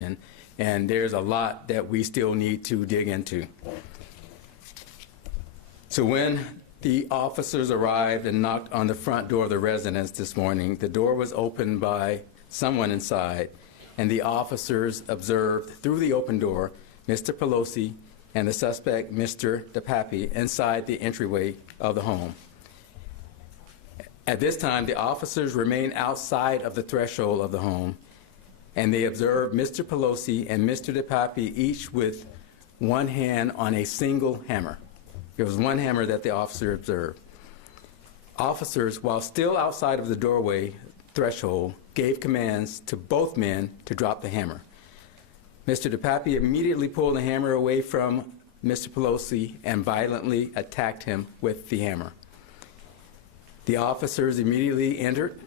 and there's a lot that we still need to dig into. So when the officers arrived and knocked on the front door of the residence this morning, the door was opened by someone inside, and the officers observed through the open door Mr. Pelosi and the suspect, Mr. DePappy, inside the entryway of the home. At this time, the officers remained outside of the threshold of the home, and they observed Mr. Pelosi and Mr. DePappy each with one hand on a single hammer. It was one hammer that the officer observed. Officers, while still outside of the doorway threshold, gave commands to both men to drop the hammer. Mr. DePappy immediately pulled the hammer away from Mr. Pelosi and violently attacked him with the hammer. The officers immediately entered,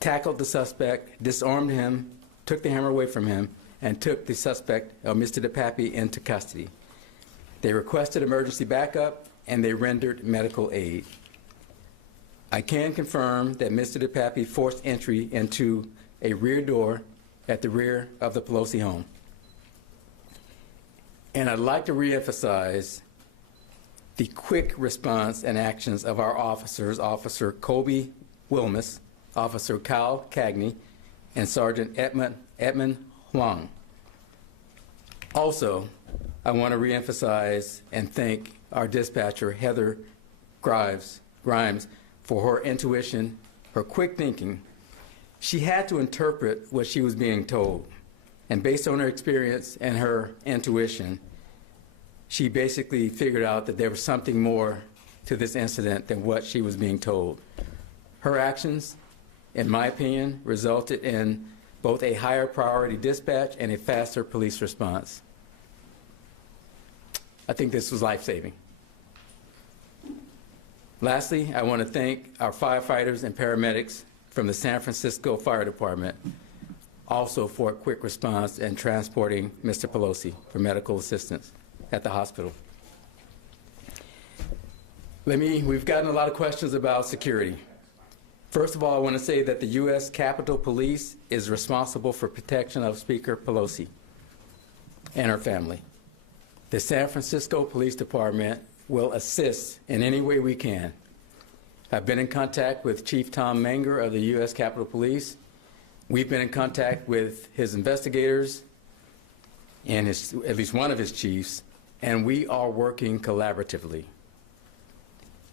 tackled the suspect, disarmed him, took the hammer away from him, and took the suspect, Mr. DePappy, into custody. They requested emergency backup, and they rendered medical aid. I can confirm that Mr. DePappy forced entry into a rear door at the rear of the Pelosi home. And I'd like to reemphasize the quick response and actions of our officers, Officer Kobe Wilmus, Officer Kyle Cagney, and Sergeant Edmund Huang. Also, I want to reemphasize and thank our dispatcher, Heather Grimes, for her intuition, her quick thinking. She had to interpret what she was being told. And based on her experience and her intuition, she basically figured out that there was something more to this incident than what she was being told. Her actions, in my opinion, resulted in both a higher priority dispatch and a faster police response. I think this was life-saving. Lastly, I want to thank our firefighters and paramedics from the San Francisco Fire Department, also for a quick response and transporting Mr. Pelosi for medical assistance at the hospital. We've gotten a lot of questions about security. First of all, I want to say that the U.S. Capitol Police is responsible for protection of Speaker Pelosi and her family. The San Francisco Police Department will assist in any way we can. I've been in contact with Chief Tom Menger of the U.S. Capitol Police. We've been in contact with his investigators and at least one of his chiefs, and we are working collaboratively.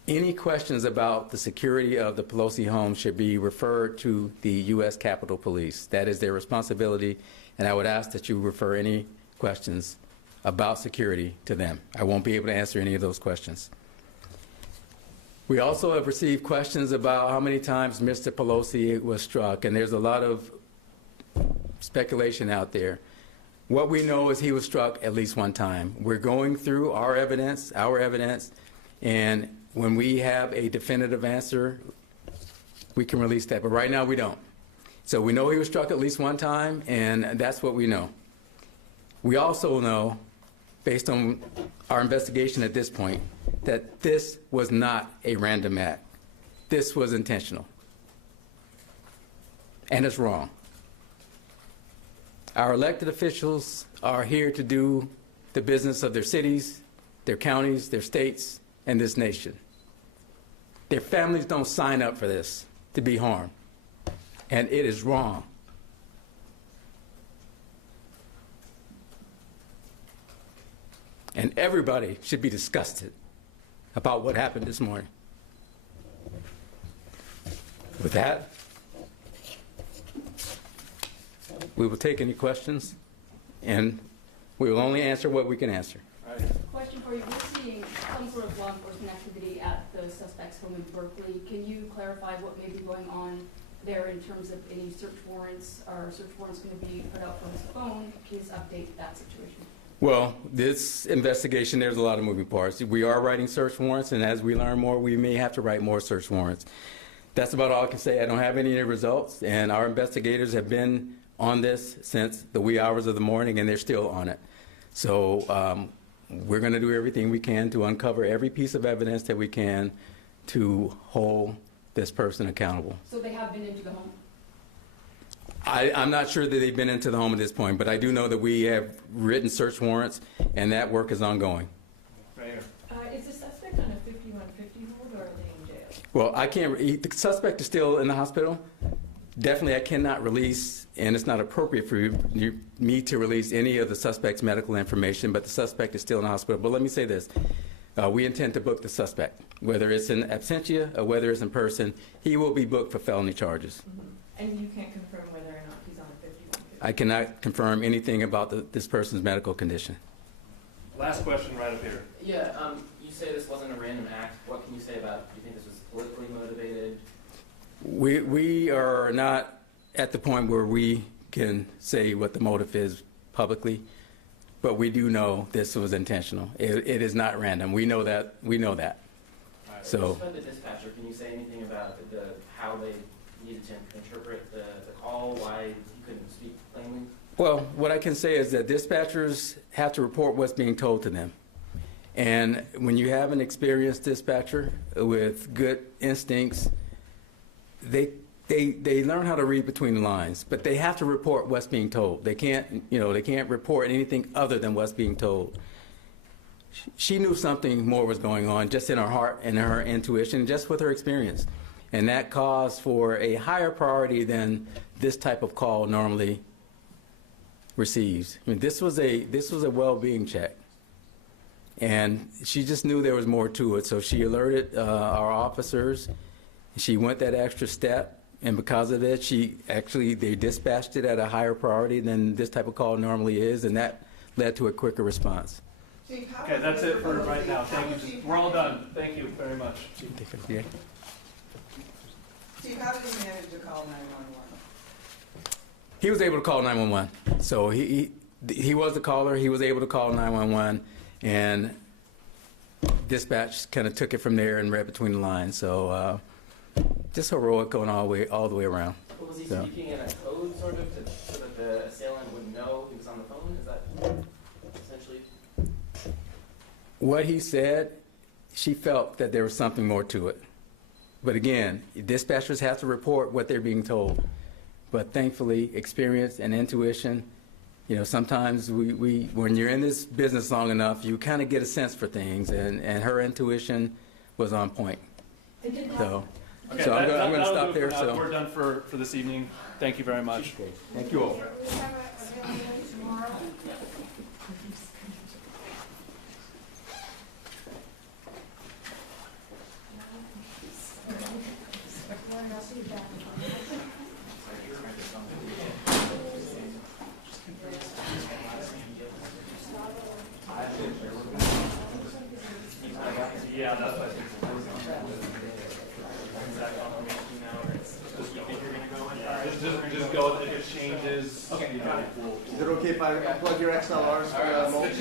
Any questions about the security of the Pelosi home should be referred to the U.S. Capitol Police. That is their responsibility, and I would ask that you refer any questions about security to them. I won't be able to answer any of those questions. We also have received questions about how many times Mr. Pelosi was struck, and there's a lot of speculation out there. What we know is he was struck at least one time. We're going through our evidence, and when we have a definitive answer, we can release that, but right now we don't. So we know he was struck at least one time, and that's what we know. We also know, based on our investigation at this point, that this was not a random act. This was intentional. And it's wrong. Our elected officials are here to do the business of their cities, their counties, their states, and this nation. Their families don't sign up for this to be harmed. And it is wrong. And everybody should be disgusted about what happened this morning. With that, we will take any questions, and we will only answer what we can answer. Question for you. We're seeing some sort of law enforcement activity at the suspect's home in Berkeley. Can you clarify what may be going on there in terms of any search warrants? Are search warrants going to be put out from his phone? Can you just update that situation? Well, this investigation, there's a lot of moving parts. We are writing search warrants, and as we learn more, we may have to write more search warrants. That's about all I can say. I don't have any results, and our investigators have been on this since the wee hours of the morning, and they're still on it. So we're going to do everything we can to uncover every piece of evidence that we can to hold this person accountable. So they have been into the home? I'm not sure that they've been into the home at this point, but I do know that we have written search warrants, and that work is ongoing. Right here. Is the suspect on a 5150 hold or are they in jail? Well, I can't. The suspect is still in the hospital. Definitely, I cannot release, and it's not appropriate for me to release any of the suspect's medical information. But the suspect is still in the hospital. But let me say this: we intend to book the suspect, whether it's in absentia or whether it's in person. He will be booked for felony charges. And you can't confirm whether or not he's on a 5150? I cannot confirm anything about this person's medical condition. Last question right up here. Yeah, you say this wasn't a random act. What can you say about, do you think this was politically motivated? We are not at the point where we can say what the motive is publicly, but we do know this was intentional. It is not random. We know that. We know that. All right. So. About the dispatcher, can you say anything about how they needed to interpret the call, why he couldn't speak plainly? Well, what I can say is that dispatchers have to report what's being told to them. And when you have an experienced dispatcher with good instincts, they learn how to read between the lines, but they have to report what's being told. They can't report anything other than what's being told. She knew something more was going on just in her heart and her intuition, just with her experience. And that caused for a higher priority than this type of call normally receives. I mean, this was a well-being check, and she just knew there was more to it. So she alerted our officers. She went that extra step, and because of it, they dispatched it at a higher priority than this type of call normally is, and that led to a quicker response. Okay, that's it for right now. Thank you. We're all done. Thank you very much. Yeah. Chief, how did he manage to call 911? He was able to call 911. So he was the caller. He was able to call 911, and dispatch kind of took it from there and read between the lines. So just heroic going all the way around. But was he So. speaking in a code, sort of, so that the assailant would know he was on the phone? Is that essentially? What he said, she felt that there was something more to it. But again, dispatchers have to report what they're being told. But thankfully, experience and intuition, sometimes when you're in this business long enough, you kind of get a sense for things, and her intuition was on point. So, Okay, I'm going to that'll stop do it there. for now. So. We're done for this evening. Thank you very much. Thank you all. We have a availability tomorrow. I'll see you back. Yeah, that's what I think. Just go if it changes. Okay. Is it okay if I unplug your XLRs?